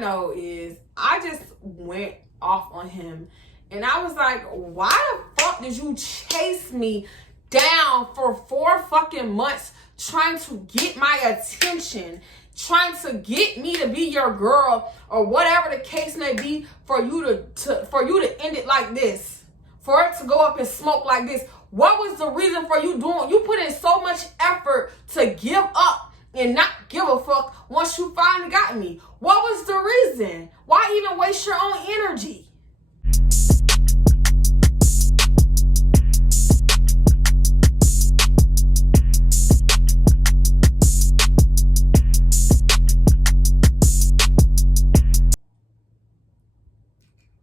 know is I just went off on him. And I was like, why the fuck did you chase me down for 4 fucking months trying to get my attention, trying to get me to be your girl, or whatever the case may be, for you to end it like this, for it to go up in smoke like this? What was the reason for you doing? You put in so much effort to give up and not give a fuck once you finally got me. What was the reason? Why even waste your own energy?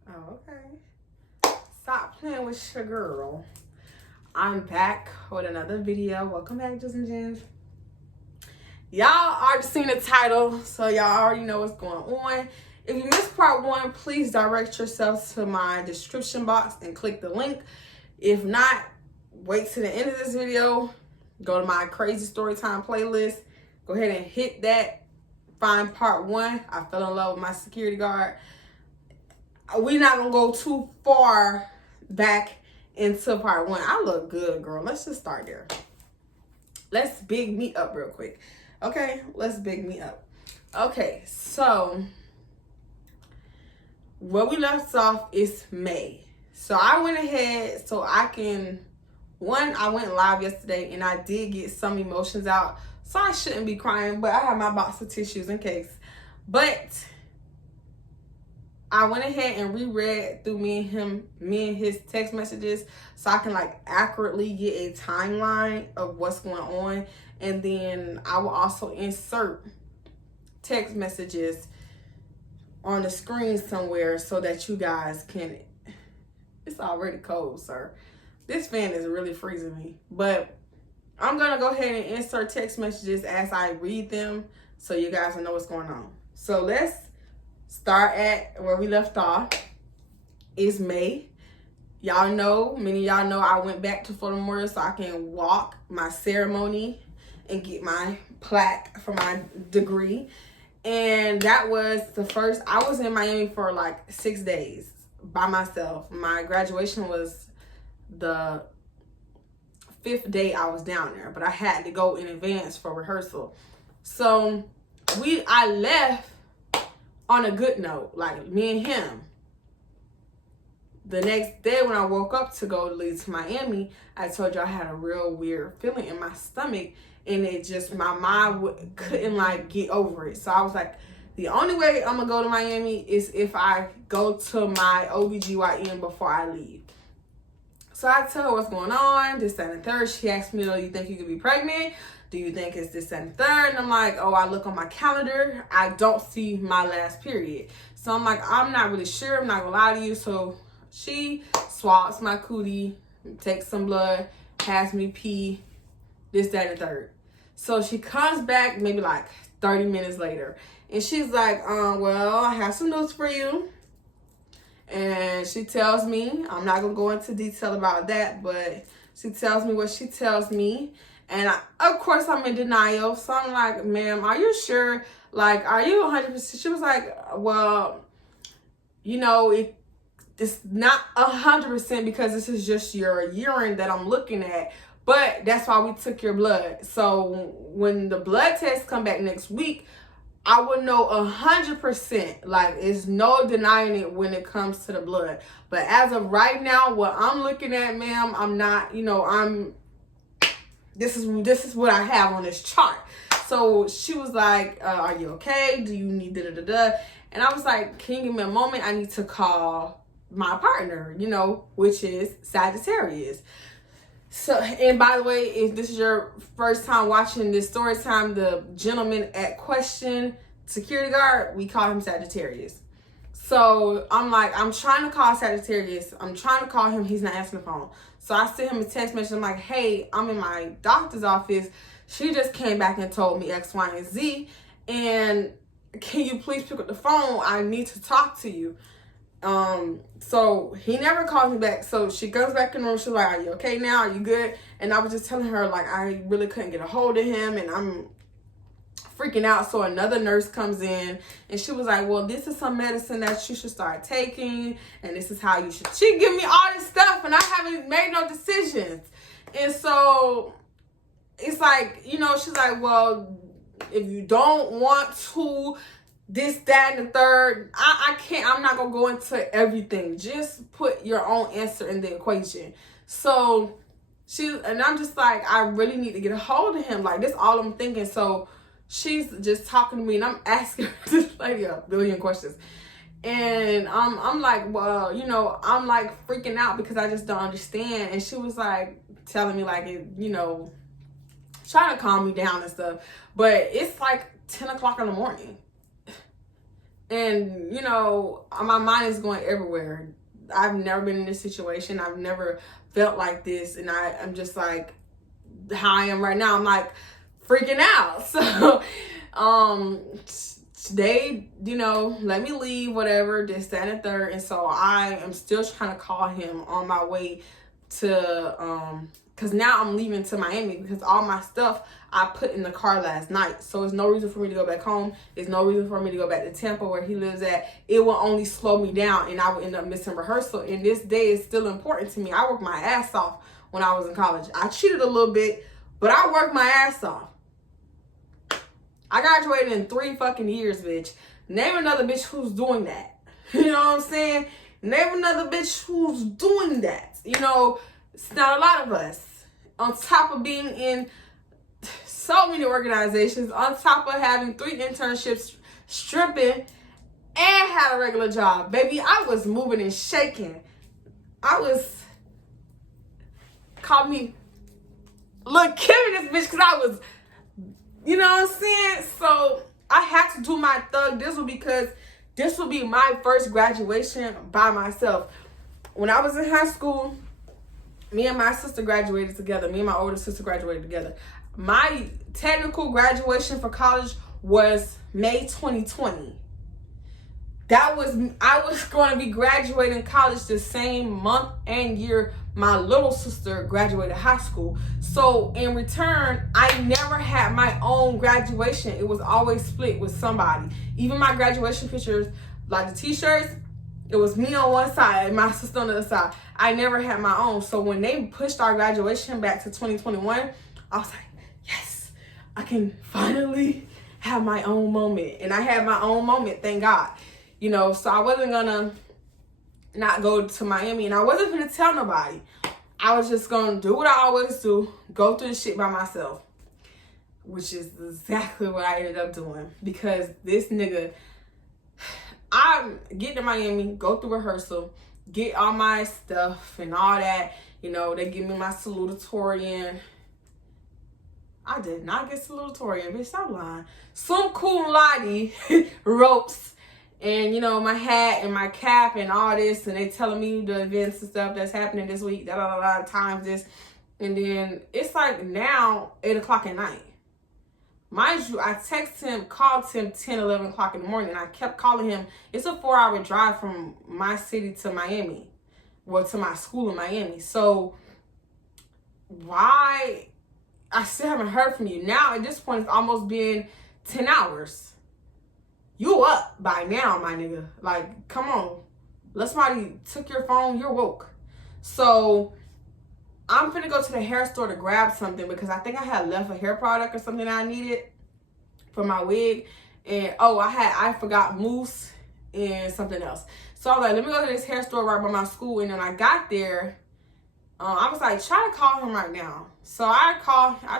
Oh, okay. Stop playing with your girl. I'm back with another video. Welcome back, JEMS. Y'all already seen the title, so y'all already know what's going on. If you missed part 1, please direct yourself to my description box and click the link. If not, wait to the end of this video. Go to my crazy story time playlist. Go ahead and hit that. Find part 1. I fell in love with my security guard. We're not gonna go too far back into part 1. I look good, girl. Let's just start there. Let's big me up real quick. Okay, let's big me up. Okay, so where we left off is May. So I went ahead so I can, I went live yesterday and I did get some emotions out. So I shouldn't be crying, but I have my box of tissues in case. But I went ahead and reread through me and his text messages so I can like accurately get a timeline of what's going on. And then I will also insert text messages on the screen somewhere so that you guys can, it's already cold, sir. This fan is really freezing me. But I'm gonna go ahead and insert text messages as I read them so you guys will know what's going on. So let's start at where we left off. Is May. Y'all know, many of y'all know I went back to Florida Memorial so I can walk my ceremony and get my plaque for my degree. And that was the first, I was in Miami for like 6 days by myself. My graduation was the 5th day I was down there, but I had to go in advance for rehearsal. So I left on a good note, like me and him. The next day when I woke up to go leave to Miami, I told you I had a real weird feeling in my stomach, and it just, my mind couldn't like get over it. So I was like, the only way I'm gonna go to Miami is if I go to my OBGYN before I leave. So I tell her what's going on, this, that, and the third. She asked me, do you think you could be pregnant? Do you think it's this, that, and the third? And I'm like, oh, I look on my calendar, I don't see my last period. So I'm like, I'm not really sure, I'm not gonna lie to you. So she swabs my cootie, takes some blood, has me pee, this, that, and the third. So she comes back maybe like 30 minutes later. And she's like, well, I have some news for you. And she tells me, I'm not going to go into detail about that, but she tells me what she tells me. And of course, I'm in denial. So I'm like, ma'am, are you sure? Like, are you 100%? She was like, well, you know, it's not 100% because this is just your urine that I'm looking at. But that's why we took your blood. So when the blood tests come back next week, I will know 100%. Like, it's no denying it when it comes to the blood. But as of right now, what I'm looking at, ma'am, I'm not, you know, this is what I have on this chart. So she was like, are you okay? Do you need da-da-da-da? And I was like, can you give me a moment? I need to call my partner, you know, which is Sagittarius. So, and by the way, if this is your first time watching this story time, the gentleman at question, security guard, we call him Sagittarius. So I'm like, I'm trying to call Sagittarius. I'm trying to call him. He's not answering the phone. So I sent him a text message. I'm like, hey, I'm in my doctor's office. She just came back and told me X, Y, and Z. And can you please pick up the phone? I need to talk to you. So he never calls me back. So she goes back in the room. She's like, are you okay now? Are you good? And I was just telling her, like, I really couldn't get a hold of him. And freaking out. So another nurse comes in and she was like, well, this is some medicine that you should start taking, and this is how you should. She give me all this stuff and I haven't made no decisions. And so it's like, you know, she's like, well, if you don't want to, this, that, and the third, I can't, I'm not gonna go into everything. Just put your own answer in the equation. So and I'm just like, I really need to get a hold of him. Like, this all I'm thinking. So she's just talking to me and I'm asking this lady a billion questions. And I'm like, well, you know, I'm like freaking out because I just don't understand. And she was like telling me like, you know, trying to calm me down and stuff. But it's like 10 o'clock in the morning. And, you know, my mind is going everywhere. I've never been in this situation. I've never felt like this. And I'm just like, how I am right now, I'm like freaking out. So, they, you know, let me leave, whatever, this, that, and third. And so I am still trying to call him on my way to, because now I'm leaving to Miami because all my stuff I put in the car last night. So there's no reason for me to go back home. There's no reason for me to go back to Tampa where he lives at. It will only slow me down and I will end up missing rehearsal. And this day is still important to me. I worked my ass off when I was in college. I cheated a little bit, but I worked my ass off. I graduated in 3 fucking years, bitch. Name another bitch who's doing that. You know what I'm saying? Name another bitch who's doing that. You know, it's not a lot of us. On top of being in so many organizations, on top of having 3 internships, stripping, and had a regular job. Baby, I was moving and shaking. Called me Lil' Kim in this bitch because I was, you know what I'm saying? So I had to do my thug dizzle because this will be my first graduation by myself. When I was in high school, me and my sister graduated together. Me and my older sister graduated together. My technical graduation for college was May 2020. I was going to be graduating college the same month and year my little sister graduated high school. So in return, I never had my own graduation. It was always split with somebody. Even my graduation pictures, like the t-shirts, it was me on one side and my sister on the other side. I never had my own. So when they pushed our graduation back to 2021, I was like, yes, I can finally have my own moment. And I had my own moment, thank God. You know, so I wasn't gonna not go to Miami and I wasn't gonna tell nobody. I was just gonna do what I always do, go through the shit by myself, which is exactly what I ended up doing. Because this nigga, I get to Miami, go through rehearsal, get all my stuff and all that. You know, they give me my salutatorian. I did not get salutatorian, bitch, stop lying. Some cum laude ropes. And, you know, my hat and my cap and all this. And they telling me the events and stuff that's happening this week. Times this. And then it's like now 8 o'clock at night. Mind you, I texted him, called him 10, 11 o'clock in the morning. And I kept calling him. It's a 4-hour drive from my city to Miami. Well, to my school in Miami. So why? I still haven't heard from you. Now, at this point, it's almost been 10 hours. You up by now, my nigga. Like, come on. Let somebody took your phone. You're woke. So I'm finna go to the hair store to grab something because I think I had left a hair product or something I needed for my wig. And I forgot mousse and something else. So I was like, let me go to this hair store right by my school. And then I got there. I was like, try to call him right now. So I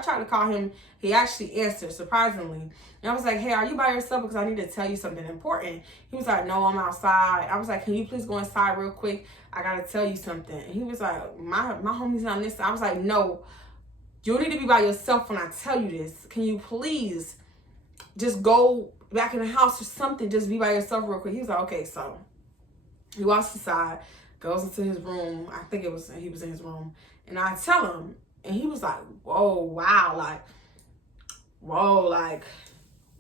tried to call him. He actually answered, surprisingly. And I was like, hey, are you by yourself? Because I need to tell you something important. He was like, no, I'm outside. I was like, can you please go inside real quick? I got to tell you something. And he was like, my homie's not listening. I was like, no, you need to be by yourself when I tell you this. Can you please just go back in the house or something? Just be by yourself real quick. He was like, okay. So he walks inside, goes into his room. I think he was in his room. And I tell him, and he was like, whoa, wow, like,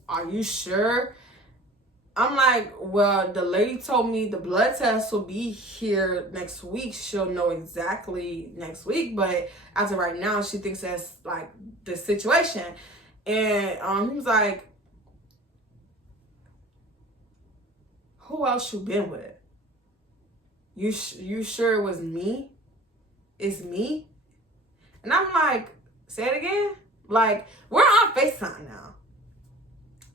are you sure? I'm like, well, the lady told me the blood test will be here next week. She'll know exactly next week. But as of right now, she thinks that's like the situation. And he was like, who else you been with? You sure it was me? It's me? And I'm like, say it again? Like, we're on FaceTime now.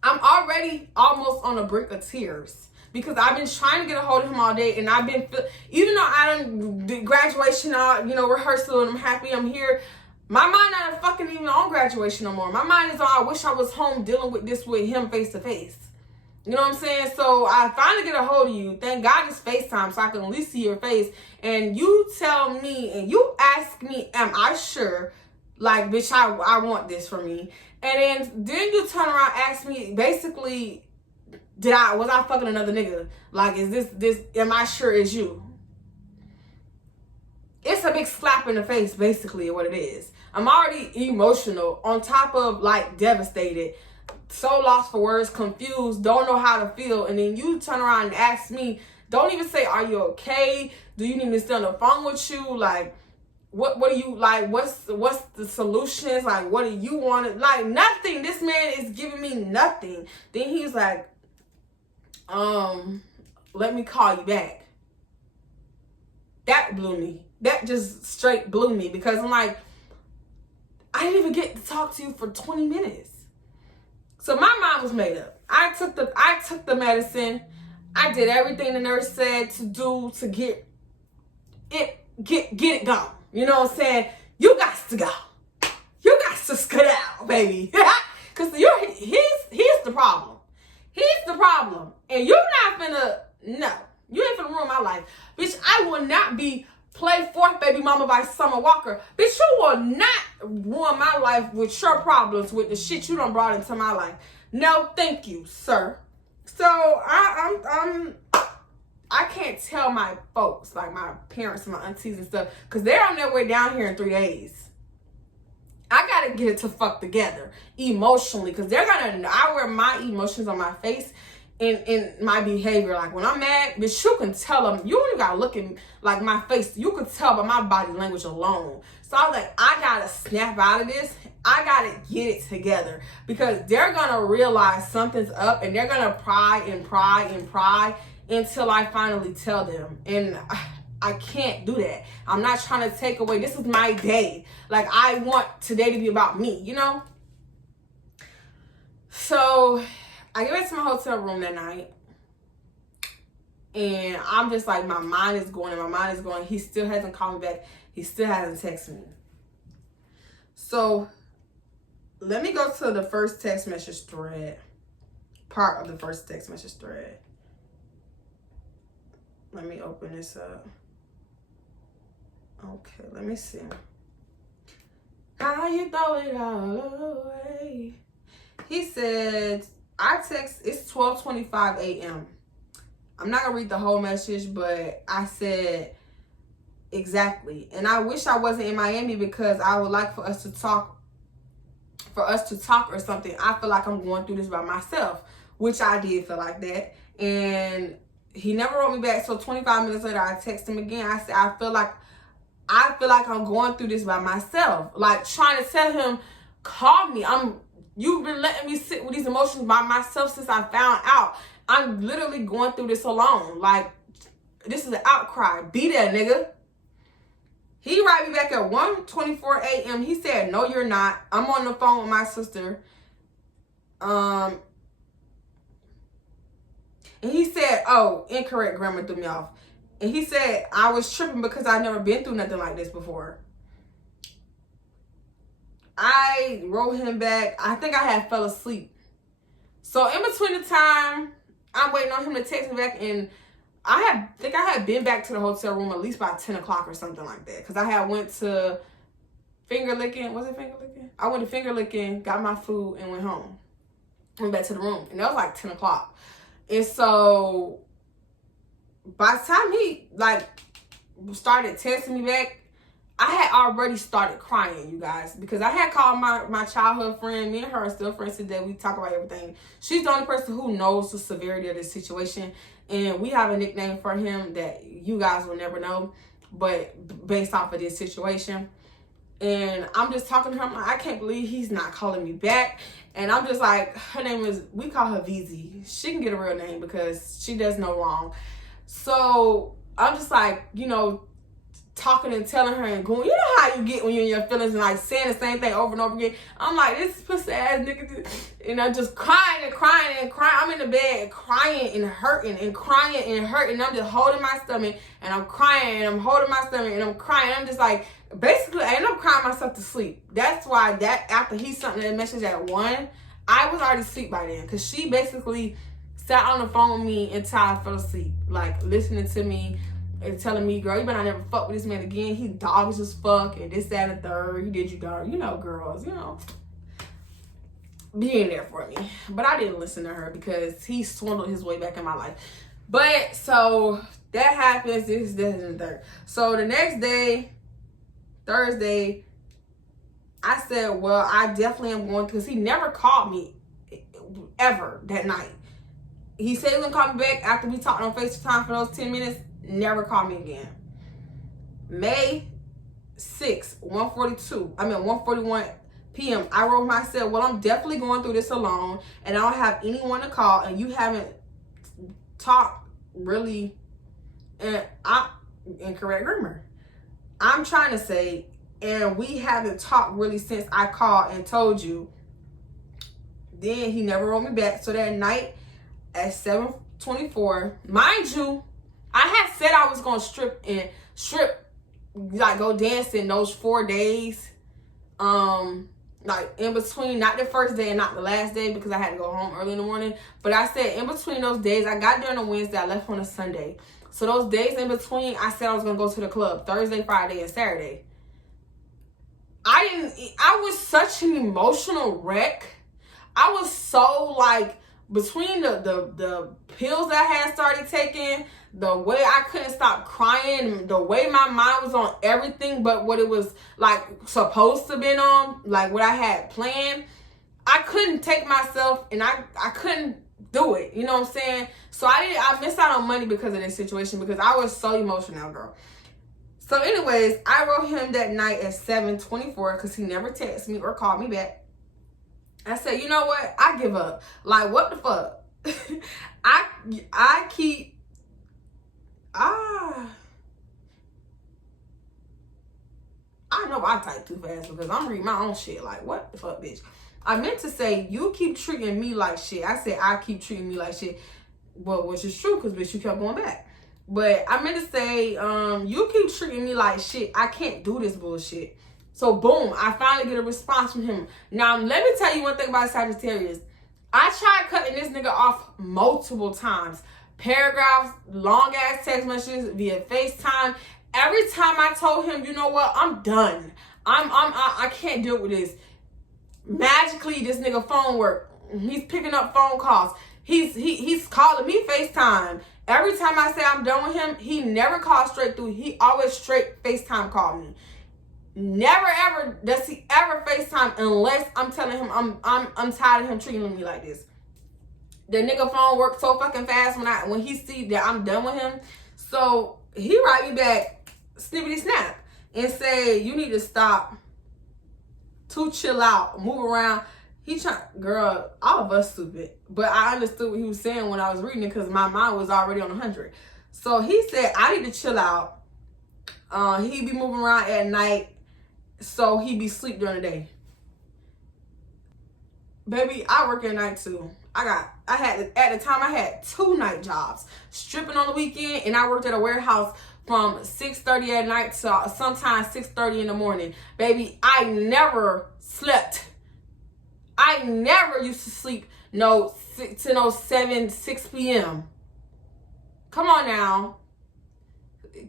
I'm already almost on the brink of tears because I've been trying to get a hold of him all day, and I've been, even though I done graduation, rehearsal, and I'm happy I'm here, my mind not fucking even on graduation no more. My mind is on, I wish I was home dealing with this with him face to face. You know what I'm saying? So I finally get a hold of you. Thank God it's FaceTime so I can at least see your face. And you tell me and you ask me, am I sure? Like, bitch, I want this for me. And then you turn around and ask me, basically, was I fucking another nigga? Like, is this, am I sure it's you? It's a big slap in the face, basically, what it is. I'm already emotional, on top of, like, devastated, so lost for words, confused, don't know how to feel. And then you turn around and ask me, don't even say, are you okay? Do you need me to stay on the phone with you? Like, what do you, like, what's the solutions? Like, what do you want? Like, nothing. This man is giving me nothing. Then he's like, let me call you back. That blew me. That just straight blew me, because I'm like, I didn't even get to talk to you for 20 minutes. So my mind was made up. I took the medicine. I did everything the nurse said to do to get it gone. You know what I'm saying? You got to go. You got to skedaddle, baby. Because he's the problem. He's the problem. And you're not finna, no. You ain't finna ruin my life. Bitch, I will not be play fourth baby mama by Summer Walker. Bitch, you will not ruin my life with your problems, with the shit you done brought into my life. No, thank you, sir. So I can't tell my folks, like my parents and my aunties and stuff, because they're on their way down here in 3 days. I gotta get it to fuck together emotionally, because I wear my emotions on my face in my behavior. Like, when I'm mad, bitch, you can tell them. You don't even gotta look at me, like my face. You could tell by my body language alone. So I was like, I gotta snap out of this. I gotta get it together, because they're gonna realize something's up, and they're gonna pry and pry and pry until I finally tell them. And I can't do that. I'm not trying to take away. This is my day. Like, I want today to be about me, you know? So I get back to my hotel room that night, and I'm just like, my mind is going and my mind is going. He still hasn't called me back. He still hasn't texted me. So let me go to the first text message thread, part of the first text message thread. Let me open this up. Okay, let me see. How you throw it all away? He said, it's 12:25 a.m. I'm not gonna read the whole message, but I said exactly. And I wish I wasn't in Miami, because I would like for us to talk or something. I feel like I'm going through this by myself, which I did feel like that. And he never wrote me back. So 25 minutes later, I text him again. I said, I feel like I'm going through this by myself. Like, trying to tell him, call me. You've been letting me sit with these emotions by myself since I found out. I'm literally going through this alone. Like, this is an outcry. Be there, nigga. He wrote me back at 1:24 a.m. He said, no, you're not. I'm on the phone with my sister. And he said, oh, incorrect grammar threw me off. And he said, I was tripping because I've never been through nothing like this before. I wrote him back. I think I had fell asleep. So in between the time, I'm waiting on him to text me back, and I think I had been back to the hotel room at least by 10 o'clock or something like that. Because I had went to finger licking. Was it finger licking? I went to finger licking, got my food, and went home. Went back to the room. And that was like 10 o'clock. And so by the time he like started texting me back, I had already started crying, you guys, because I had called my childhood friend. Me and her are still friends today. We talk about everything. She's the only person who knows the severity of this situation, and we have a nickname for him that you guys will never know, but based off of this situation. And I'm just talking to her. I'm like, I can't believe he's not calling me back. And I'm just like, her name is, we call her VZ. She can get a real name because she does no wrong. So I'm just like, you know, talking and telling her and going, you know how you get when you're in your feelings and like saying the same thing over and over again. I'm like, this pussy ass nigga, and I'm just crying and crying and crying. I'm in the bed crying and hurting and crying and hurting. I'm just holding my stomach and I'm crying and I'm holding my stomach and I'm crying. I'm just like, basically, I end up crying myself to sleep. That's why that after he sent me a message at 1, I was already asleep by then, because she basically sat on the phone with me until I fell asleep, like listening to me and telling me, girl, you better not never fuck with this man again. He dogs as fuck and this, that, and the third. He did you dirty. You know, girls, you know, being there for me. But I didn't listen to her because he swindled his way back in my life. But so that happens, this, and the third. So the next day, Thursday, I said, well, I definitely am going, because he never called me ever that night. He said he was gonna call me back after we talked on FaceTime for those 10 minutes. Never called me again. May 6th, 1:41 p.m. I wrote myself, well, I'm definitely going through this alone, and I don't have anyone to call, and you haven't talked really, and I'm incorrect grammar. I'm trying to say, and we haven't talked really since I called and told you. Then he never wrote me back. So that night at 7:24, mind you, I had said I was gonna strip, like go dancing those 4 days, like in between, not the first day and not the last day, because I had to go home early in the morning. But I said in between those days, I got there on a Wednesday, I left on a Sunday. So those days in between, I said I was gonna go to the club Thursday, Friday, and Saturday. I was such an emotional wreck. I was so like, between the pills that I had started taking, the way I couldn't stop crying, the way my mind was on everything but what it was like supposed to been on, like what I had planned, I couldn't take myself, and I couldn't do it. You know what I'm saying? So I missed out on money because of this situation, because I was so emotional, girl. So anyways, I wrote him that night at 7:24, because he never texted me or called me back. I said, you know what? I give up. Like, what the fuck? I know I type too fast because I'm reading my own shit. Like, what the fuck, bitch? I meant to say, you keep treating me like shit. I said, I keep treating me like shit. Well, which is true, because, bitch, you kept going back. But I meant to say, you keep treating me like shit. I can't do this bullshit. So, boom, I finally get a response from him. Now, let me tell you one thing about Sagittarius. I tried cutting this nigga off multiple times. Paragraphs, long-ass text messages via FaceTime. Every time I told him, you know what, I'm done. I can't deal with this. Magically, this nigga phone work. He's picking up phone calls. He's calling me FaceTime. Every time I say I'm done with him, he never calls straight through. He always straight FaceTime call me. Never ever does he ever FaceTime unless I'm telling him I'm tired of him treating me like this. The nigga phone works so fucking fast when he see that I'm done with him. So he write me back, snippety snap, and say, you need to stop, to chill out, move around. He trying, girl, all of us stupid. But I understood what he was saying when I was reading it, because my mind was already on 100. So he said, I need to chill out. He be moving around at night, so he be sleep during the day. Baby, I work at night too. At the time I had 2 night jobs, stripping on the weekend, and I worked at a warehouse from 6:30 at night to sometimes 6:30 in the morning. Baby, I never slept. I never used to sleep to 6 p.m. Come on now.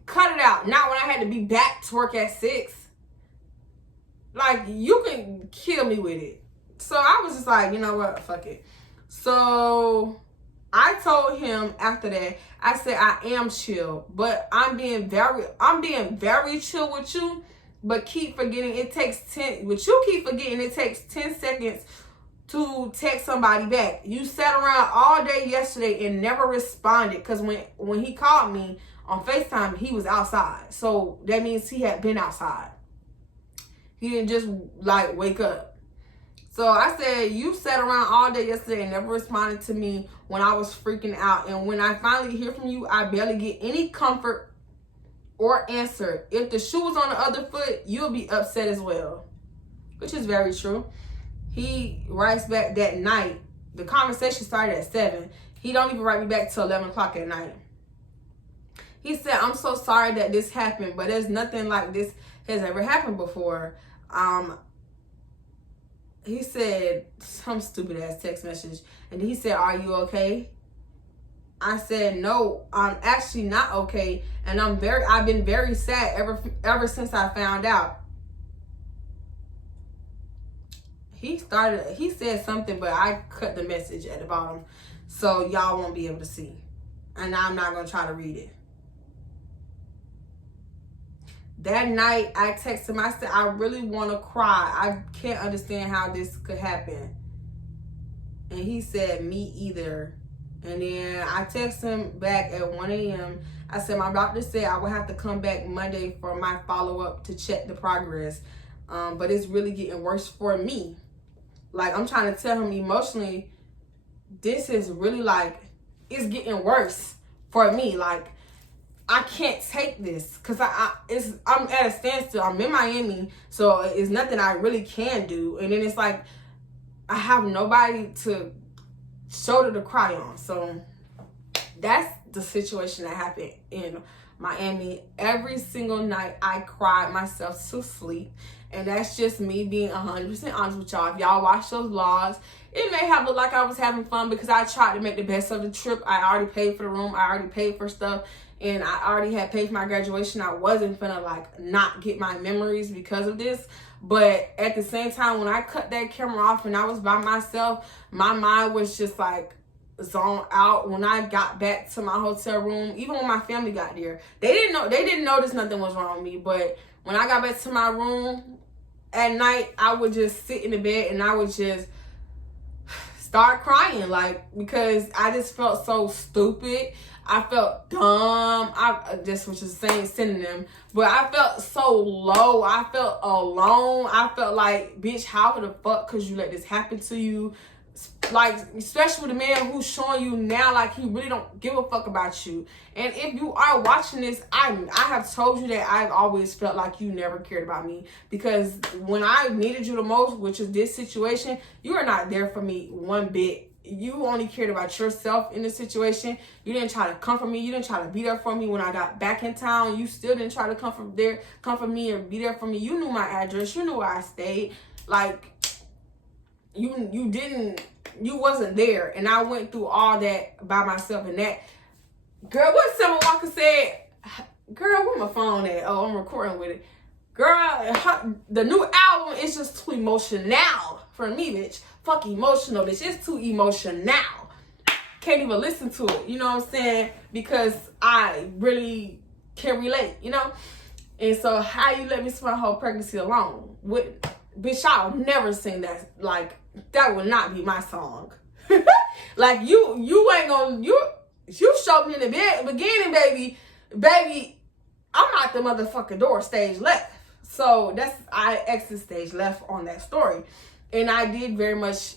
Cut it out. Not when I had to be back to work at 6. Like, you can kill me with it. So I was just like, you know what? Fuck it. So I told him after that, I said, I am chill, but I'm being very chill with you, but keep forgetting it takes 10 seconds to text somebody back. You sat around all day yesterday and never responded, because when he called me on FaceTime, he was outside. So that means he had been outside. He didn't just like wake up. So I said, you sat around all day yesterday and never responded to me when I was freaking out. And when I finally hear from you, I barely get any comfort or answer. If the shoe was on the other foot, you'll be upset as well. Which is very true. He writes back that night. The conversation started at 7. He don't even write me back till 11 o'clock at night. He said, I'm so sorry that this happened, but there's nothing like this has ever happened before. He said some stupid ass text message. And he said, are you okay? I said, no, I'm actually not okay. And I've been very sad ever since I found out. He said something, but I cut the message at the bottom so y'all won't be able to see. And I'm not going to try to read it. That night, I texted him. I said, I really want to cry. I can't understand how this could happen. And he said, me either. And then I texted him back at 1 a.m. I said, my doctor said I will have to come back Monday for my follow-up to check the progress. But it's really getting worse for me. Like, I'm trying to tell him emotionally, this is really like, it's getting worse for me. Like, I can't take this because I'm at a standstill. I'm in Miami, so it's nothing I really can do. And then it's like, I have nobody to shoulder to cry on. So that's the situation that happened in Miami. Every single night I cried myself to sleep. And that's just me being 100% honest with y'all. If y'all watch those vlogs, it may have looked like I was having fun because I tried to make the best of the trip. I already paid for the room. I already paid for stuff. And I already had paid for my graduation. I wasn't finna like not get my memories because of this. But at the same time, when I cut that camera off and I was by myself, my mind was just like zoned out. When I got back to my hotel room, even when my family got there, they didn't notice nothing was wrong with me. But when I got back to my room at night, I would just sit in the bed and I would just start crying, like, because I just felt so stupid. I felt dumb. I just was just saying synonym, but I felt so low. I felt alone. I felt like, bitch, how the fuck could you let this happen to you? Like, especially with a man who's showing you now like he really don't give a fuck about you. And if you are watching this, I have told you that I've always felt like you never cared about me, because when I needed you the most, which is this situation, you are not there for me one bit. You only cared about yourself in this situation. You didn't try to comfort me. You didn't try to be there for me when I got back in town. You still didn't try to comfort me or be there for me. You knew my address. You knew where I stayed. Like, you wasn't there. And I went through all that by myself. And that, girl, what Summer Walker said, girl, where my phone at? Oh, I'm recording with it. Girl, the new album is just too emotional for me, bitch. Fuck emotional, bitch. It's too emotional. Can't even listen to it, you know what I'm saying? Because I really can relate, you know? And so how you let me spend my whole pregnancy alone? Bitch, I'll never sing that. Like, that would not be my song. Like, you ain't gonna, you showed me in the beginning, baby, I'm out the motherfucking door, stage left. So I exit stage left on that story. And I did very much,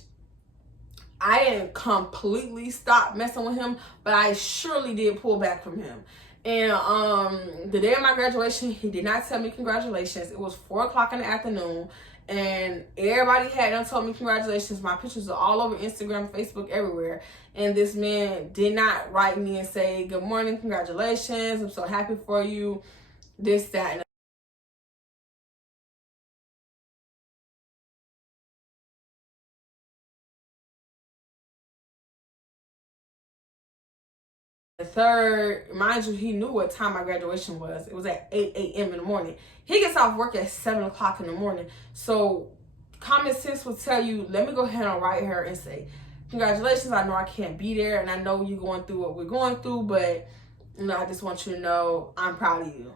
I didn't completely stop messing with him, but I surely did pull back from him. And the day of my graduation, he did not tell me congratulations. It was 4 o'clock in the afternoon, and everybody had done told me congratulations. My pictures are all over Instagram, Facebook, everywhere. And this man did not write me and say, good morning, congratulations, I'm so happy for you, this, that, and the third. Mind you, he knew what time my graduation was. It was at 8 a.m. in the morning. He gets off work at 7 o'clock in the morning. So common sense will tell you, let me go ahead and write her and say, congratulations, I know I can't be there, and I know you're going through what we're going through, but, you know, I just want you to know I'm proud of you.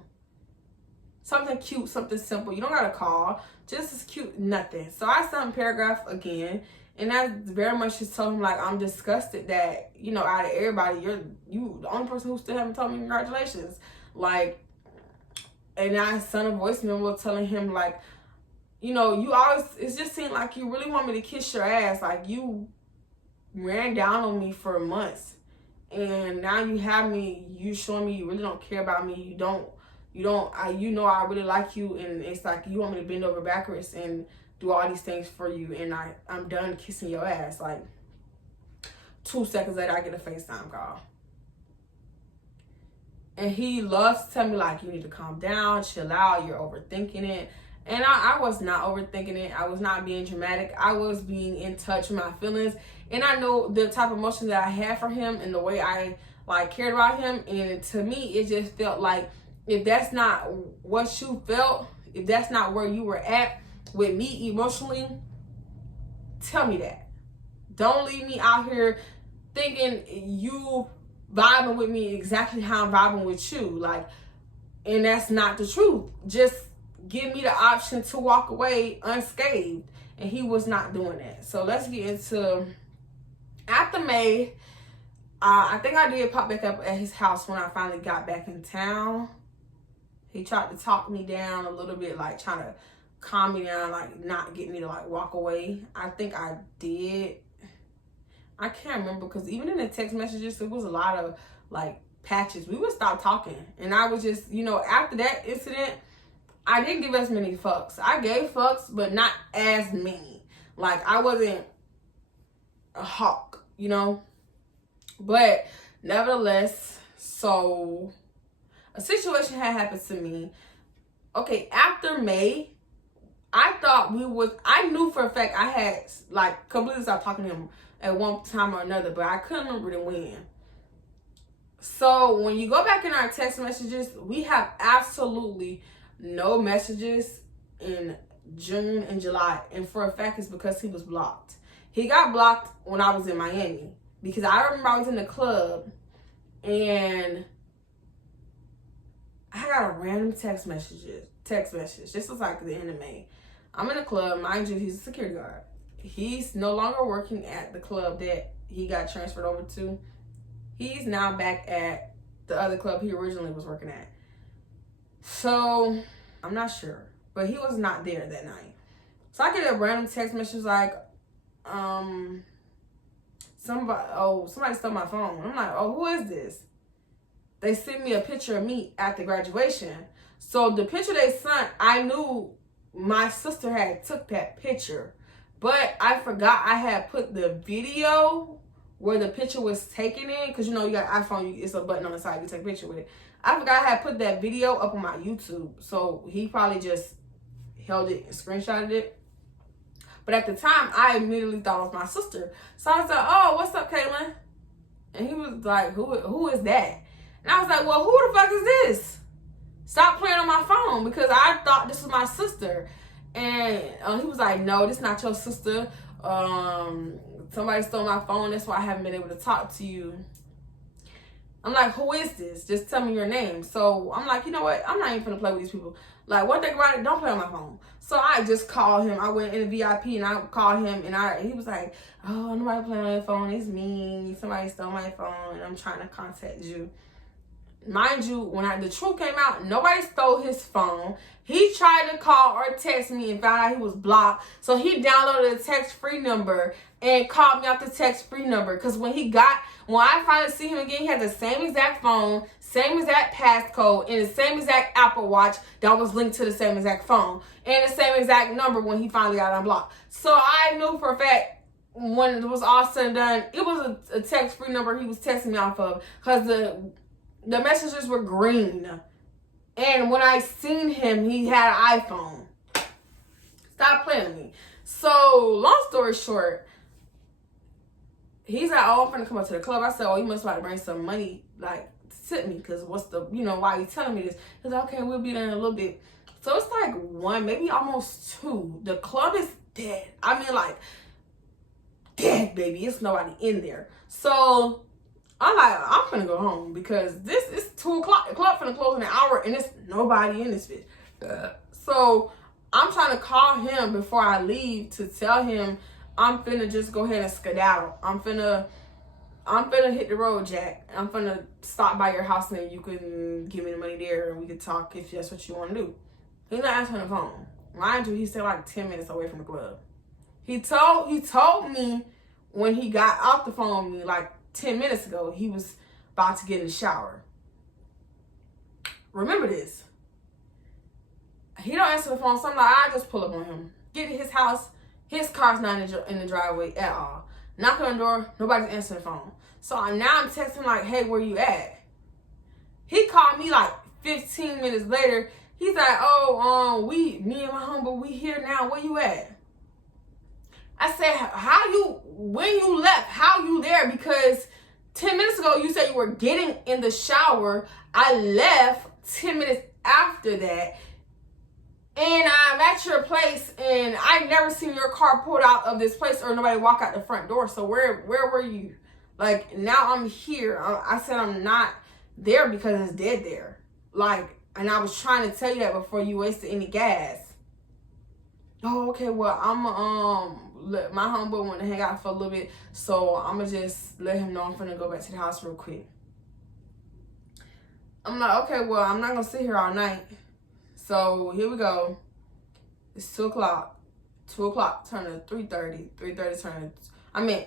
Something cute, something simple. You don't got to call. Just as cute, nothing. So I sent him a paragraph again. And I very much just told him, like, I'm disgusted that, you know, out of everybody, you the only person who still haven't told me congratulations. Like, and I sent a voice memo telling him, like, you know, you always, it just seemed like you really want me to kiss your ass. Like, you ran down on me for months, and now you have me, you showing me you really don't care about me. You know I really like you, and it's like you want me to bend over backwards and do all these things for you, and I'm done kissing your ass. Like, 2 seconds later, I get a FaceTime call. And he loves to tell me, like, you need to calm down, chill out, you're overthinking it. And I was not overthinking it. I was not being dramatic. I was being in touch with my feelings. And I know the type of emotion that I had for him and the way I, like, cared about him. And to me, it just felt like, if that's not what you felt, if that's not where you were at with me emotionally, tell me that. Don't leave me out here thinking you vibing with me exactly how I'm vibing with you. Like, and that's not the truth. Just give me the option to walk away unscathed. And he was not doing that. So let's get into, after May, I think I did pop back up at his house when I finally got back in town. He tried to talk me down a little bit, like trying to calm me down, like not get me to like walk away. I think I did. I can't remember, because even in the text messages, it was a lot of like patches. We would stop talking, and I was just, you know, after that incident, I didn't give as many fucks. I gave fucks, but not as many. Like, I wasn't a hawk, you know. But nevertheless, so a situation had happened to me. Okay, after May, I knew for a fact I had like completely stopped talking to him at one time or another, but I couldn't remember the when. So when you go back in our text messages, we have absolutely no messages in June and July. And for a fact, it's because he was blocked. He got blocked when I was in Miami, because I remember I was in the club and I got a random text message. This was like the end of May. I'm in the club. Mind you, he's a security guard. He's no longer working at the club that he got transferred over to. He's now back at the other club he originally was working at. So I'm not sure, but he was not there that night. So I get a random text message like, somebody stole my phone. I'm like, oh, who is this? They sent me a picture of me at the graduation. So the picture they sent, I knew my sister had took that picture, but I forgot I had put the video where the picture was taken in, because you know you got iPhone, it's a button on the side, you take a picture with it. I forgot I had put that video up on my YouTube, so he probably just held it and screenshotted it. But at the time, I immediately thought it was my sister. So I was like, oh, what's up, Caitlin? And he was like, who is that? And I was like, well, who the fuck is this? Stop playing on my phone, because I thought this was my sister. And he was like, no, this is not your sister. Somebody stole my phone. That's why I haven't been able to talk to you. I'm like, who is this? Just tell me your name. So I'm like, you know what? I'm not even gonna play with these people. Like, one thing about it, don't play on my phone. So I just called him. I went in the VIP and I called him, and he was like, oh, nobody playing on your phone. It's me. Somebody stole my phone and I'm trying to contact you. Mind you, when the truth came out, nobody stole his phone. He tried to call or text me and found out he was blocked. So he downloaded a text-free number and called me off the text-free number. Because when I finally see him again, he had the same exact phone, same exact passcode, and the same exact Apple Watch that was linked to the same exact phone, and the same exact number when he finally got unblocked. So I knew for a fact, when it was all said and done, it was a text-free number he was texting me off of, because the messages were green. And when I seen him, he had an iPhone. Stop playing with me. So, long story short, he's like, oh, I'm finna come up to the club. I said, oh, you must like to bring some money, like, to tip me, because why you telling me this? He's like, okay, we'll be there in a little bit. So it's like 1, maybe almost 2. The club is dead. I mean, like, dead, baby. It's nobody in there. So I'm like, I'm finna go home, because this is 2 o'clock. The club finna close in an hour and there's nobody in this bitch. So I'm trying to call him before I leave to tell him I'm finna just go ahead and skedaddle. I'm finna hit the road, Jack. I'm finna stop by your and you can give me the money there and we can talk if that's what you want to do. He's not answering the phone. Mind you, he stayed like 10 minutes away from the club. He told me when he got off the phone with me like 10 minutes ago, he was about to get in the shower. Remember this. He don't answer the phone, so I'm like, I just pull up on him. Get to his house, his car's not in the driveway at all. Knock on the door, nobody's answering the phone. So now I'm texting like, hey, where you at? He called me like 15 minutes later. He's like, oh, me and my homeboy, we here now. Where you at? I said, when you left, how you there? Because 10 minutes ago, you said you were getting in the shower. I left 10 minutes after that. And I'm at your place, and I never seen your car pulled out of this place or nobody walk out the front door. So where were you? Like, now I'm here. I said I'm not there because it's dead there. Like, and I was trying to tell you that before you wasted any gas. Oh, okay, well, my homeboy want to hang out for a little bit, so I'm going to just let him know I'm finna go back to the house real quick. I'm like, okay, well, I'm not going to sit here all night. So here we go. It's 2 o'clock. 2 o'clock turned to 3:30. 3:30 turned to,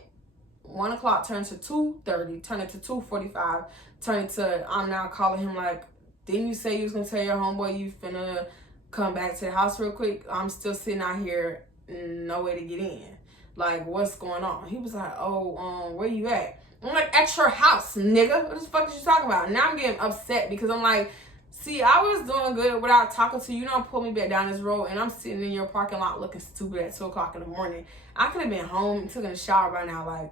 1 o'clock turned to 2:30. Turned it to 2:45. Turned to, I'm now calling him like, didn't you say you was going to tell your homeboy you finna come back to the house real quick? I'm still sitting out here, no way to get in. Like, what's going on? He was like, oh, where you at? I'm like, at your house, nigga. What the fuck is you talking about? Now I'm getting upset because I'm like, see, I was doing good without talking to you. You don't pull me back down this road, and I'm sitting in your parking lot looking stupid at 2 o'clock in the morning. I could have been home and taken a shower by now. Like,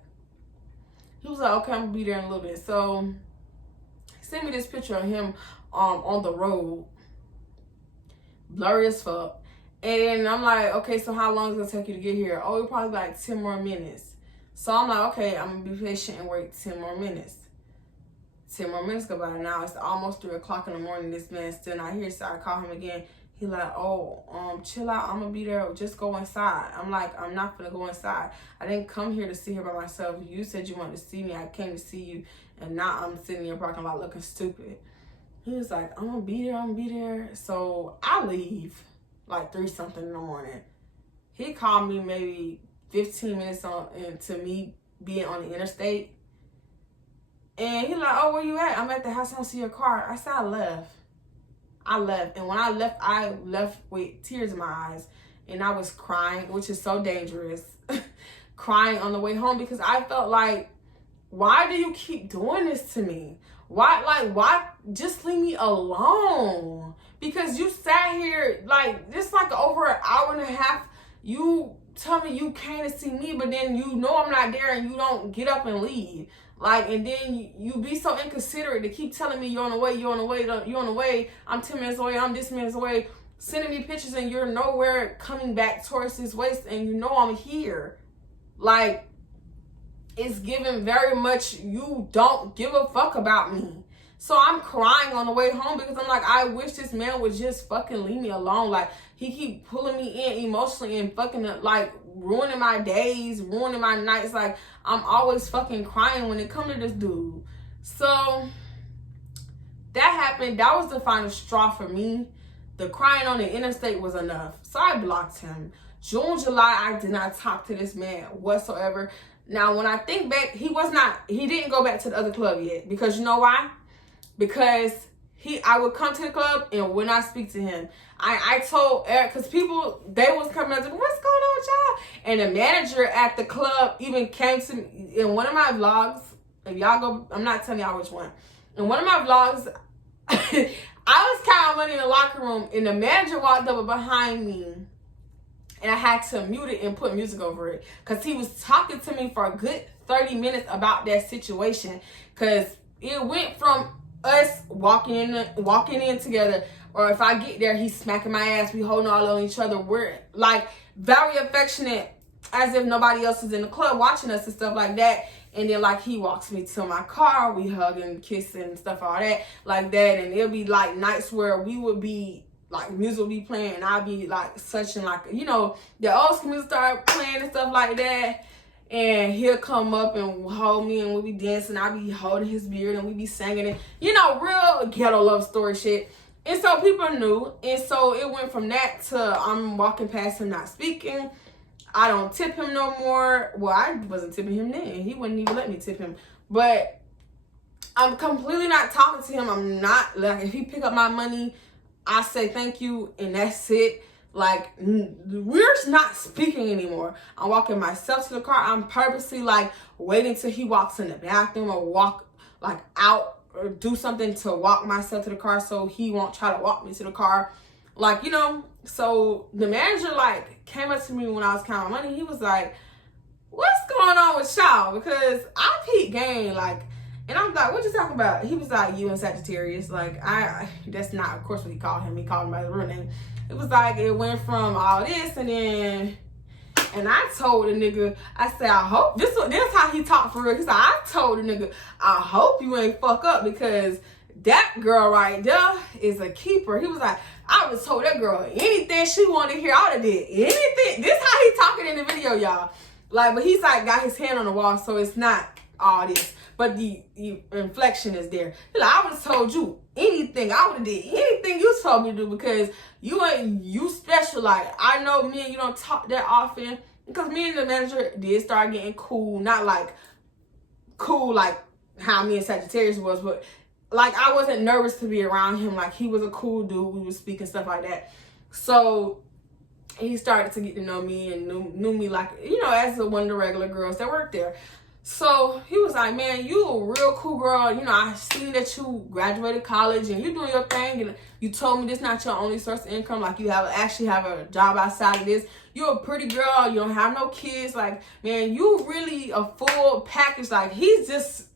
he was like, okay, I'm gonna be there in a little bit. So he sent me this picture of him on the road, blurry as fuck. And then I'm like, okay, so how long is it gonna take you to get here? Oh, it'll probably be like 10 more minutes. So I'm like, okay, I'm gonna be patient and wait 10 more minutes. 10 more minutes go by. Now it's almost 3 o'clock in the morning. This man's still not here, so I call him again. He like, oh, chill out. I'm gonna be there. Just go inside. I'm like, I'm not gonna go inside. I didn't come here to sit here by myself. You said you wanted to see me. I came to see you, and now I'm sitting in your parking lot looking stupid. He was like, I'm gonna be there. I'm gonna be there. So I leave like 3-something in the morning. He called me maybe 15 minutes into me being on the interstate. And he like, oh, where you at? I'm at the house. I don't see your car. I said, I left. And when I left with tears in my eyes. And I was crying, which is so dangerous. Crying on the way home because I felt like, why do you keep doing this to me? Why just leave me alone? Because you sat here, like, just like over an hour and a half, you tell me you came to see me, but then you know I'm not there and you don't get up and leave. Like, and then you be so inconsiderate to keep telling me you're on the way, you're on the way, you're on the way. I'm 10 minutes away, I'm this minutes away. Sending me pictures and you're nowhere coming back towards this waist and you know I'm here. Like, it's given very much you don't give a fuck about me. So I'm crying on the way home because I'm like, I wish this man would just fucking leave me alone. Like, he keep pulling me in emotionally and fucking, like, ruining my days, ruining my nights. Like, I'm always fucking crying when it comes to this dude. So that happened. That was the final straw for me. The crying on the interstate was enough. So I blocked him. June, July, I did not talk to this man whatsoever. Now, when I think back, he didn't go back to the other club yet. Because you know why? Because I would come to the club and would not speak to him. I told Eric, because people, they was coming up to me, what's going on with y'all? And the manager at the club even came to me in one of my vlogs. If y'all go, I'm not telling y'all which one. In one of my vlogs, I was counting money in the locker room and the manager walked up behind me. And I had to mute it and put music over it. Because he was talking to me for a good 30 minutes about that situation. Because it went from us walking in together, or if I get there, he's smacking my ass, we holding all on each other. We're like very affectionate, as if nobody else is in the club watching us and stuff like that. And then like he walks me to my car, we hug and kiss and stuff, all that like that. And it'll be like nights where we would be like, music would be playing and I'd be like such and like, you know, the old school music start playing and stuff like that. And he'll come up and hold me and we'll be dancing. I'll be holding his beard and we be singing it. You know, real ghetto love story shit. And so people knew. And so it went from that to I'm walking past him not speaking. I don't tip him no more. Well, I wasn't tipping him then. He wouldn't even let me tip him. But I'm completely not talking to him. I'm not, like, if he pick up my money, I say thank you and that's it. Like, we're not speaking anymore. I'm walking myself to the car. I'm purposely, like, waiting till he walks in the bathroom or walk, like, out or do something to walk myself to the car so he won't try to walk me to the car. Like, you know, so the manager, like, came up to me when I was counting money. He was like, what's going on with y'all? Because I peep game, like, and I'm like, what you talking about? He was like, you and Sagittarius. Like, that's not, of course, what he called him. He called him by his real name. It was like, it went from all this and then, and I told the nigga, I said, I hope, this how he talked for real. He said, I told the nigga, I hope you ain't fuck up because that girl right there is a keeper. He was like, I was told that girl anything she wanted to hear, I would have did anything. This how he talking in the video, y'all. Like, but he's like, got his hand on the wall, so it's not all this. But the inflection is there. He's like, I would have told you anything. I would have did anything you told me to do because you special. Like, I know me and you don't talk that often. Because me and the manager did start getting cool. Not like cool like how me and Sagittarius was, but like I wasn't nervous to be around him. Like, he was a cool dude. We would speak and stuff like that. So he started to get to know me and knew me like, you know, as one of the regular girls that worked there. So he was like, man, you a real cool girl. You know, I seen that you graduated college and you doing your thing. And you told me this not your only source of income. Like, you actually have a job outside of this. You're a pretty girl. You don't have no kids. Like, man, you really a full package. Like, he's just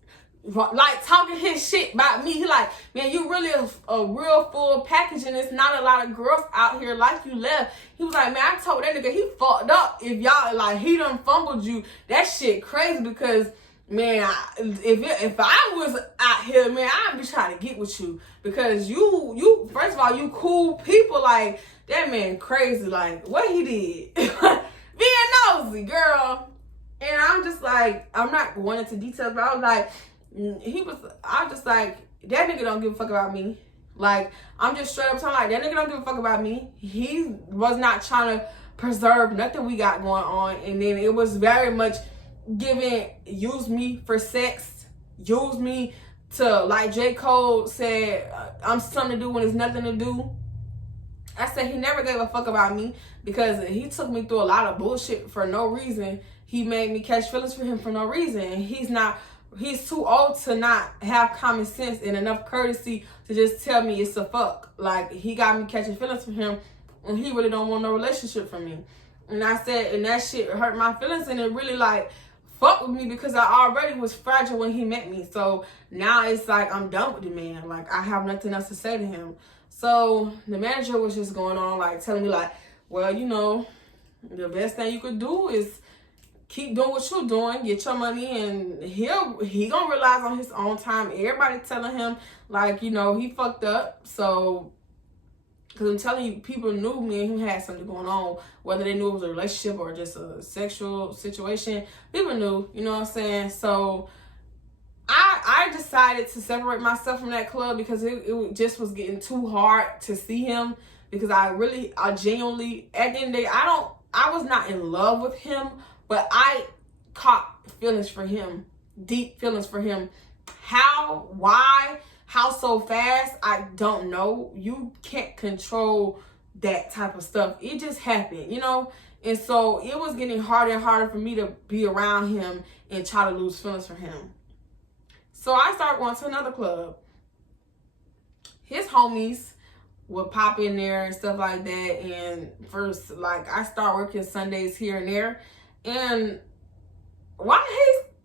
like talking his shit about me. He like, man, you really a real full package and it's not a lot of girls out here like you left. He was like, man, I told that nigga he fucked up if y'all, like, he done fumbled you. That shit crazy because, man, if I was out here, man, I'd be trying to get with you because you first of all, you cool people. Like, that man crazy. Like, what he did. Being nosy, girl. And I'm just like, I'm not going into details, but I was like, I'm just like, that nigga don't give a fuck about me. Like, I'm just straight up telling, like, that nigga don't give a fuck about me. He was not trying to preserve nothing we got going on. And then it was very much use me for sex, use me to, like J. Cole said, I'm something to do when there's nothing to do. I said he never gave a fuck about me because he took me through a lot of bullshit for no reason. He made me catch feelings for him for no reason. And he's too old to not have common sense and enough courtesy to just tell me it's a fuck. Like, he got me catching feelings for him and he really don't want no relationship from me. And I said, and that shit hurt my feelings and it really, like, fucked with me because I already was fragile when he met me. So now it's like I'm done with the man. Like, I have nothing else to say to him. So the manager was just going on, like, telling me, like, well, you know, the best thing you could do is keep doing what you're doing, get your money, and he gonna realize on his own time. Everybody telling him, like, you know, he fucked up. So, because I'm telling you, people knew me and him had something going on, whether they knew it was a relationship or just a sexual situation. People knew, you know what I'm saying? So I decided to separate myself from that club because it just was getting too hard to see him, because I genuinely, at the end of the day, I was not in love with him, but I caught feelings for him, deep feelings for him. How, why, how so fast, I don't know. You can't control that type of stuff. It just happened, you know? And so it was getting harder and harder for me to be around him and try to lose feelings for him. So I started going to another club. His homies would pop in there and stuff like that. And first, like, I start working Sundays here and there. And why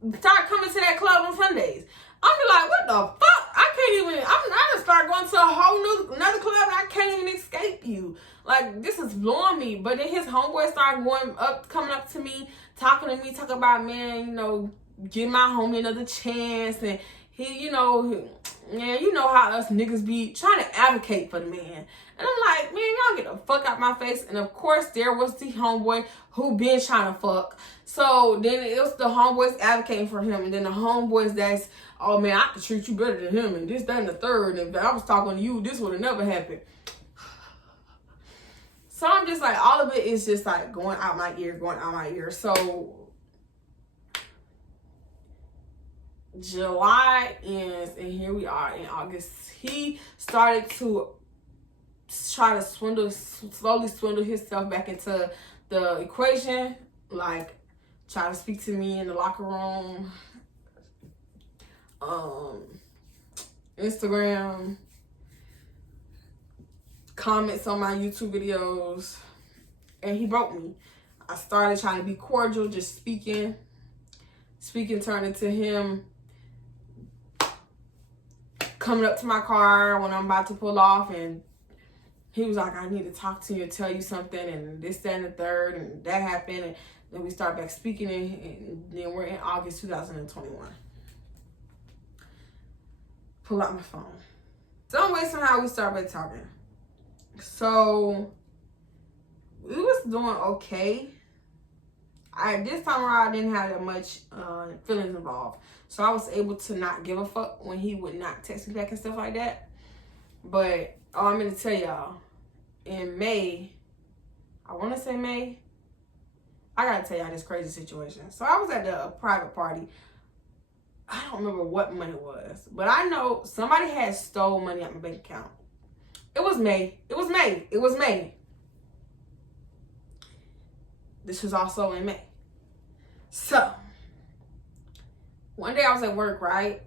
he start coming to that club on Sundays? I'm be like, what the fuck? I just start going to a another club and I can't even escape you. Like, this is blowing me. But then his homeboy started coming up to me, talking about, man, you know, give my homie another chance. And he, you know, Yeah, you know how us niggas be trying to advocate for the man. And I'm like, man, y'all get the fuck out my face. And of course, there was the homeboy who been trying to fuck. So then it was the homeboys advocating for him. And then the homeboys that's, oh man, I could treat you better than him. And this, that, and the third. And if I was talking to you, this would have never happened. So I'm just like, all of it is just like going out my ear, going out my ear. So July ends, and here we are in August. He started to try to slowly swindle himself back into the equation. Like, try to speak to me in the locker room, Instagram, comments on my YouTube videos, and he broke me. I started trying to be cordial, just speaking turned into him coming up to my car when I'm about to pull off, and he was like, I need to talk to you and tell you something, and this, that, and the third, and that happened, and then we start back speaking, and then we're in August 2021. Pull out my phone. Some way, somehow, we start back talking. So, we was doing okay. This time around, I didn't have that much feelings involved. So I was able to not give a fuck when he would not text me back and stuff like that. But, I'm going to tell y'all, in May, I want to say May, I got to tell y'all this crazy situation. So I was at a private party. I don't remember what money it was, but I know somebody had stole money out my bank account. It was May. It was May. It was May. This was also in May. So, one day I was at work, right?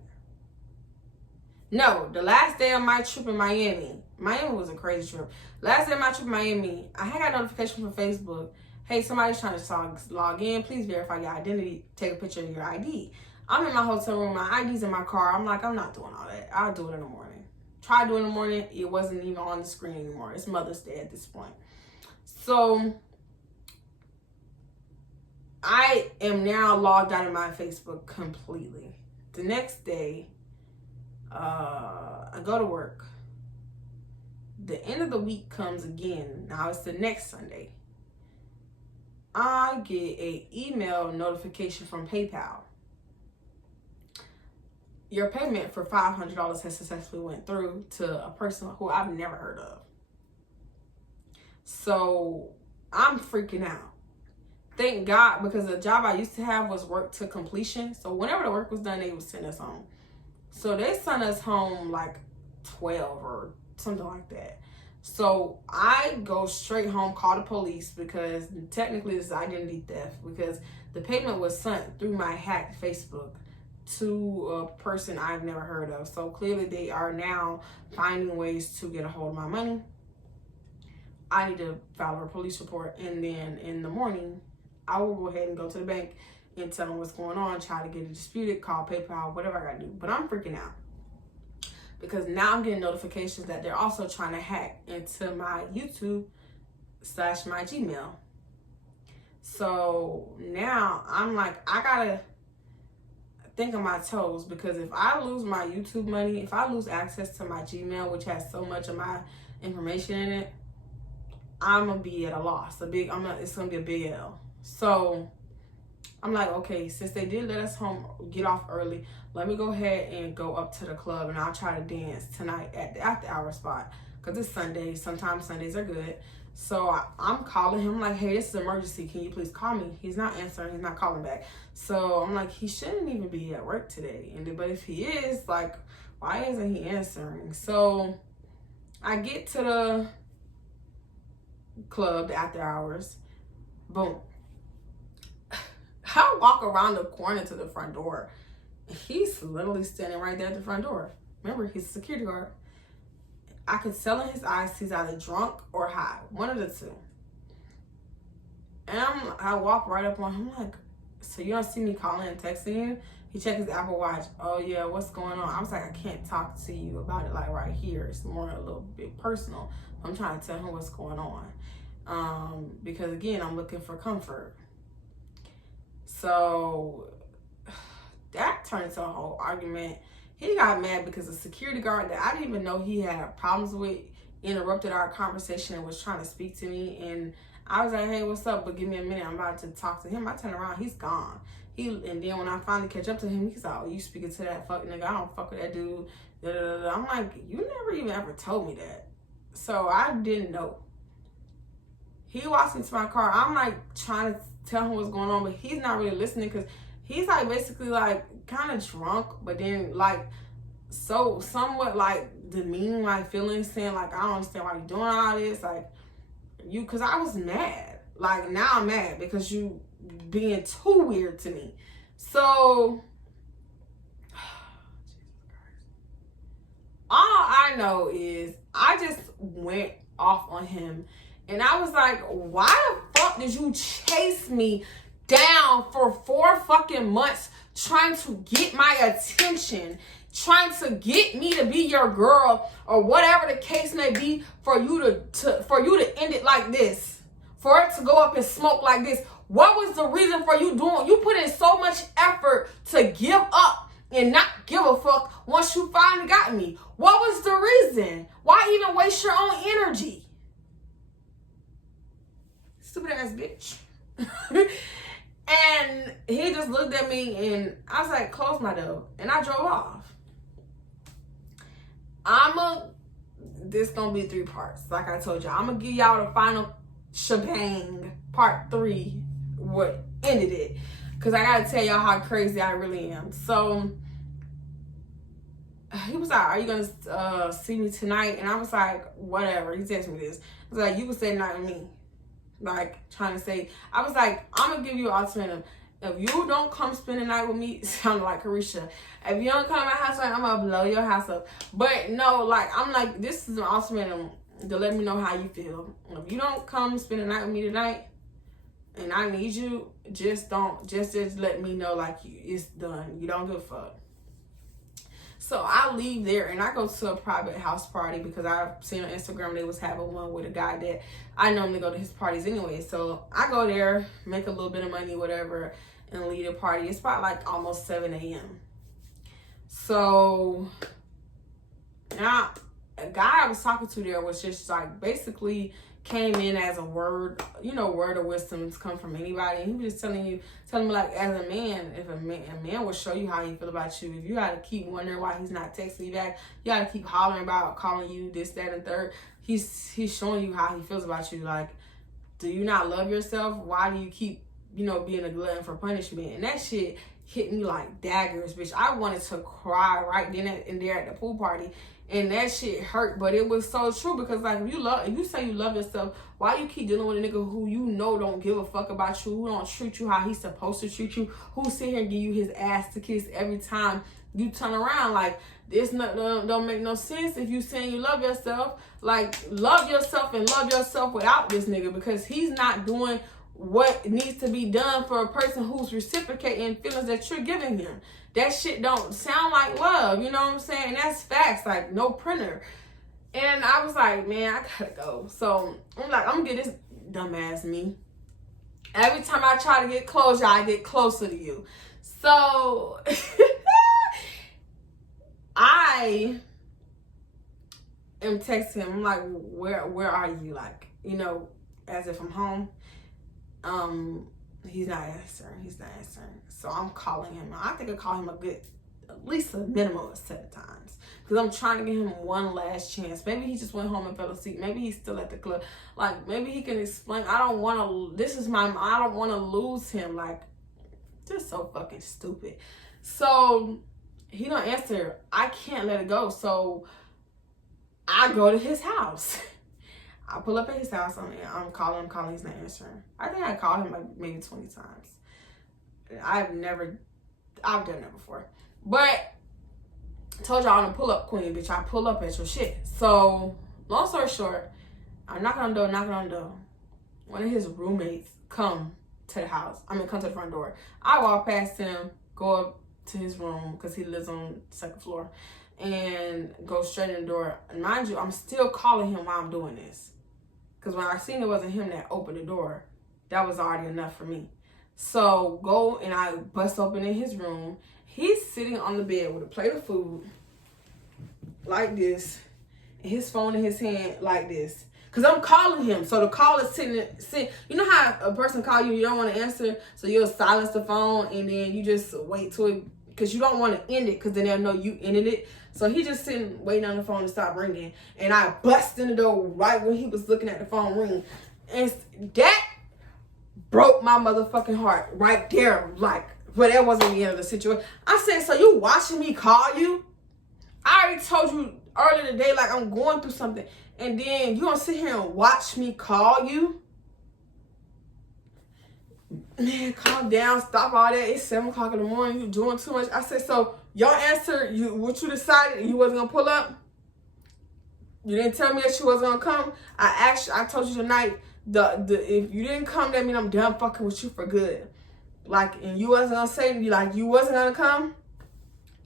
No, the last day of my trip in Miami. Miami was a crazy trip. Last day of my trip in Miami, I had got a notification from Facebook. Hey, somebody's trying to log in. Please verify your identity. Take a picture of your ID. I'm in my hotel room. My ID's in my car. I'm like, I'm not doing all that. I'll do it in the morning. Tried doing it in the morning. It wasn't even on the screen anymore. It's Mother's Day at this point. So, I am now logged out of my Facebook completely. The next day, I go to work. The end of the week comes again. Now it's the next Sunday. I get an email notification from PayPal. Your payment for $500 has successfully went through to a person who I've never heard of. So I'm freaking out. Thank God, because the job I used to have was work to completion. So whenever the work was done, they would send us home. So they sent us home like 12 or something like that. So I go straight home, call the police, because technically this is identity theft, because the payment was sent through my hacked Facebook to a person I've never heard of. So clearly they are now finding ways to get a hold of my money. I need to file a police report, and then in the morning, I will go ahead and go to the bank and tell them what's going on, try to get it disputed, call PayPal, whatever I gotta do. But I'm freaking out because now I'm getting notifications that they're also trying to hack into my YouTube / my Gmail. So now I'm like, I gotta think on my toes, because if I lose my YouTube money, if I lose access to my Gmail, which has so much of my information in it, I'm gonna be at a loss. It's gonna be a big L. So I'm like, okay, since they did let us home, get off early, let me go ahead and go up to the club, and I'll try to dance tonight at the after hour spot, because it's Sunday. Sometimes Sundays are good. So I'm calling him like, hey, this is an emergency. Can you please call me? He's not answering. He's not calling back. So I'm like, he shouldn't even be at work today. But if he is, like, why isn't he answering? So I get to the club, the after hours. Boom. I walk around the corner to the front door. He's literally standing right there at the front door. Remember, he's a security guard. I could tell in his eyes he's either drunk or high. One of the two. And I walk right up on him. I'm like, so you don't see me calling and texting you? He checked his Apple Watch. Oh, yeah, what's going on? I was like, I can't talk to you about it like right here. It's more a little bit personal. I'm trying to tell him what's going on. Because, again, I'm looking for comfort. So that turned into a whole argument. He got mad because the security guard that I didn't even know he had problems with interrupted our conversation and was trying to speak to me. And I was like, hey, what's up? But give me a minute. I'm about to talk to him. I turn around. He's gone. And then when I finally catch up to him, he's like, oh, you speaking to that fuck nigga? I don't fuck with that dude. Da, da, da, da. I'm like, you never even ever told me that. So I didn't know. He walks into my car. I'm like trying to tell him what's going on, but he's not really listening because he's like basically like kind of drunk, but then like so somewhat like demeaning my feelings, saying like, I don't understand why you doing all this, like you, because I was mad. Like now I'm mad because you being too weird to me. So all I know is I just went off on him. And I was like, why the fuck did you chase me down for 4 fucking months trying to get my attention, trying to get me to be your girl or whatever the case may be, for you to end it like this, for it to go up in smoke like this? What was the reason for you doing? You put in so much effort to give up and not give a fuck once you finally got me. What was the reason? Why even waste your own energy? Stupid ass bitch. And he just looked at me and I was like, close my door. And I drove off. This gonna be 3 parts. Like I told you, I'm gonna give y'all the final shebang, part 3, what ended it. Because I gotta tell y'all how crazy I really am. So he was like, are you gonna see me tonight? And I was like, whatever. He texted me this. I was like, you can stay the night with me. Like trying to say, I was like, I'm gonna give you an ultimatum. If you don't come spend the night with me, sounded like Carisha. If you don't come to my house tonight, I'm gonna blow your house up. But no, like I'm like, this is an ultimatum to let me know how you feel. If you don't come spend the night with me tonight, and I need you, just let me know like it's done. You don't give a fuck. So I leave there and I go to a private house party because I've seen on Instagram they was having one with a guy that I normally go to his parties anyway. So I go there, make a little bit of money, whatever, and leave the party. It's about like almost 7 a.m. So now a guy I was talking to there was just like basically came in as a word, word of wisdom to come from anybody. And he was just telling me like, as a man, if a man will show you how he feel about you. If you gotta keep wondering why he's not texting you back, you gotta keep hollering about calling you this, that, and third. He's showing you how he feels about you. Like, do you not love yourself? Why do you keep, being a glutton for punishment? And that shit hit me like daggers, bitch. I wanted to cry right then and there at the pool party. And that shit hurt, but it was so true because like if you say you love yourself, why you keep dealing with a nigga who don't give a fuck about you, who don't treat you how he's supposed to treat you, who sit here and give you his ass to kiss every time you turn around? Like this don't make no sense if you saying you love yourself. Like love yourself and love yourself without this nigga, because he's not doing what needs to be done for a person who's reciprocating feelings that you're giving him. That shit don't sound like love, you know what I'm saying? And that's facts, like no printer. And I was like, man, I gotta go. So I'm like, I'm gonna get this dumbass me. Every time I try to get closer, I get closer to you. So I am texting him. I'm like, where are you? Like, as if I'm home. He's not answering. So I'm calling him. I think I call him at least a minimum of 7 times. Because I'm trying to give him one last chance. Maybe he just went home and fell asleep. Maybe he's still at the club. Like, maybe he can explain. I don't want to lose him. Like, just so fucking stupid. So he don't answer. I can't let it go. So I go to his house. I pull up at his house. I'm calling him. He's not answering. I think I called him like maybe 20 times. I've done that before. But I told y'all I'm a pull up queen, bitch. I pull up at your shit. So long story short, I'm knocking on the door. One of his roommates come to the house. Come to the front door. I walk past him, go up to his room because he lives on the 2nd floor, and go straight in the door. And mind you, I'm still calling him while I'm doing this. Because when I seen it wasn't him that opened the door, that was already enough for me. So go and I bust open in his room. He's sitting on the bed with a plate of food like this, and his phone in his hand like this. Cause I'm calling him, so the call is sitting. You know how a person call you, you don't want to answer, so you'll silence the phone and then you just wait till it, cause you don't want to end it, cause then they'll know you ended it. So he just sitting waiting on the phone to stop ringing, and I bust in the door right when he was looking at the phone ring, and that broke my motherfucking heart right there. Like, but that wasn't the end of the situation. I said, so you watching me call you? I already told you earlier today, like, I'm going through something. And then you gonna sit here and watch me call you? Man, calm down. Stop all that. It's 7 o'clock in the morning. You doing too much. I said, so your answer, what you decided you wasn't gonna pull up? You didn't tell me that you wasn't gonna come. I told you tonight, if you didn't come, that means I'm done fucking with you for good. Like, and you wasn't gonna say, like, you wasn't gonna come.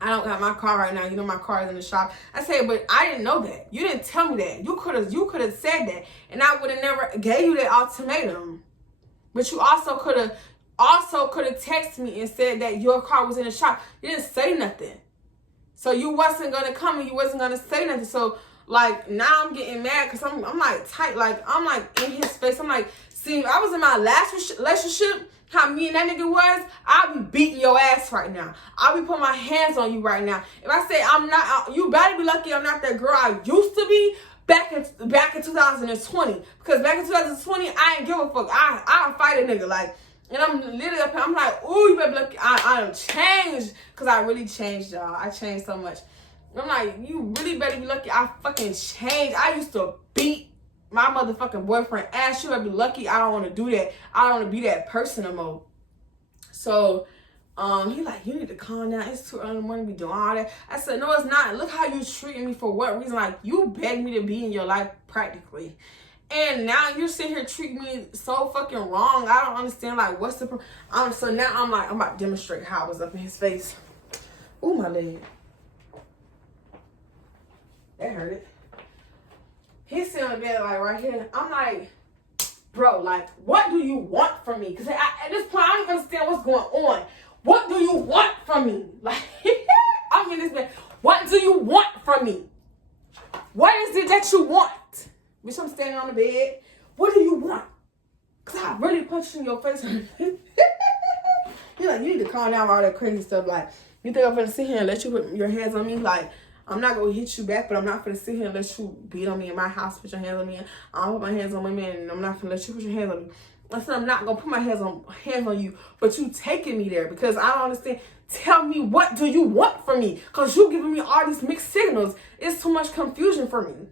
I don't got my car right now. You know my car is in the shop. I said, but I didn't know that. You didn't tell me that. You could have said that, and I would have never gave you that ultimatum. But you also could have texted me and said that your car was in the shop. You didn't say nothing. So you wasn't gonna come and you wasn't gonna say nothing. So like now I'm getting mad because I'm like tight. Like I'm like in his face. I'm like, see, if I was in my last relationship, how me and that nigga was, I'll be beating your ass right now. I'll be putting my hands on you right now. If I say I'm not, you better be lucky I'm not that girl I used to be back in 2020. Because back in 2020, I ain't give a fuck. I'll fight a nigga. Like, and I'm literally up here, I'm like, ooh, you better be lucky. I done changed. Because I really changed, y'all. I changed so much. I'm like, you really better be lucky I fucking changed. I used to beat my motherfucking boyfriend ass. You better be lucky I don't want to do that. I don't want to be that person no more. So, he like, you need to calm down. It's too early in the morning to be doing all that. I said, no, it's not. Look how you treating me for what reason? Like, you begged me to be in your life practically. And now you're sitting here treating me so fucking wrong. I don't understand, like, what's the problem? So now I'm like, I'm about to demonstrate how I was up in his face. Ooh, my leg. That hurt it. He's sitting on the bed, like, right here. I'm like, bro, like, what do you want from me? Because at this point, I don't even understand what's going on. What do you want from me? Like, I'm in this bed. What do you want from me? What is it that you want? Bitch, I'm standing on the bed. What do you want? Because I really punched you in your face. You're like, you need to calm down with all that crazy stuff. Like, you think I'm going to sit here and let you put your hands on me? Like, I'm not going to hit you back, but I'm not going to sit here and let you beat on me in my house, put your hands on me. I'll put my hands on my man, and I'm not going to let you put your hands on me. I said, I'm not going to put my hands on you, but you taking me there because I don't understand. Tell me, what do you want from me? Because you giving me all these mixed signals. It's too much confusion for me.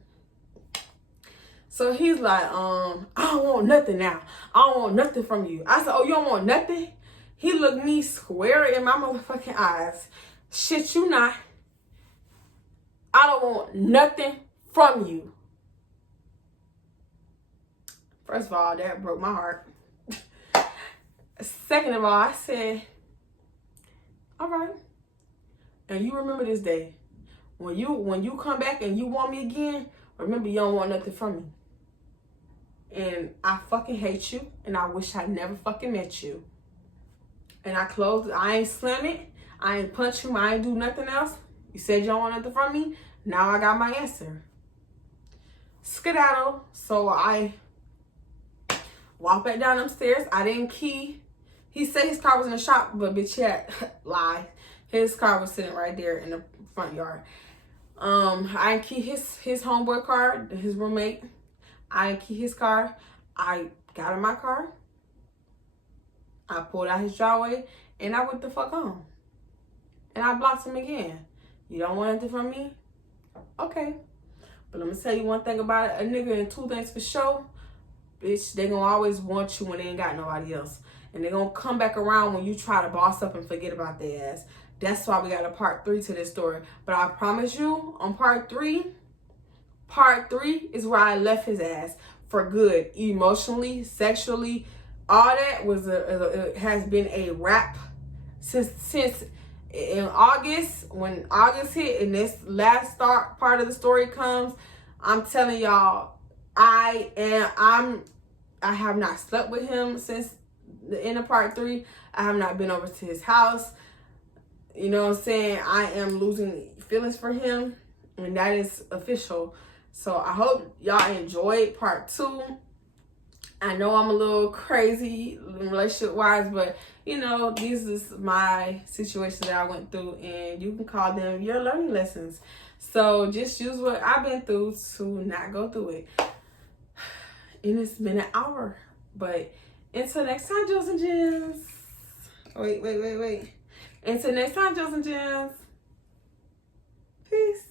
So he's like, I don't want nothing now. I don't want nothing from you. I said, oh, you don't want nothing? He looked me square in my motherfucking eyes. Shit, you not. I don't want nothing from you. First of all, that broke my heart. Second of all, I said, all right. And you remember this day. When you come back and you want me again, remember you don't want nothing from me. And I fucking hate you. And I wish I never fucking met you. And I ain't slam it. I ain't punch you. I ain't do nothing else. You said you don't want nothing from me. Now I got my answer. Skedaddle. So I walked back down upstairs. I didn't key. He said his car was in the shop, but bitch, yeah, lie. His car was sitting right there in the front yard. I didn't key his homeboy car, his roommate. I didn't key his car. I got in my car. I pulled out his driveway, and I went the fuck on. And I blocked him again. You don't want anything from me? Okay. But let me tell you one thing about it. A nigga, and two things for sure. Bitch, they gonna always want you when they ain't got nobody else. And they gonna come back around when you try to boss up and forget about their ass. That's why we got a part 3 to this story. But I promise you, on part 3 is where I left his ass for good. Emotionally, sexually, all that was it has been a wrap since in August. When August hit and this last part of the story comes, I'm telling y'all, I have not slept with him since the end of part 3. I have not been over to his house. You know what I'm saying? I am losing feelings for him, and that is official. So I hope y'all enjoyed part 2. I know I'm a little crazy relationship wise, but you know, these is my situations that I went through, and you can call them your learning lessons. So just use what I've been through to not go through it. And it's been an hour, but until next time, Jules and Gems. Wait. Until next time, Jules and Gems. Peace.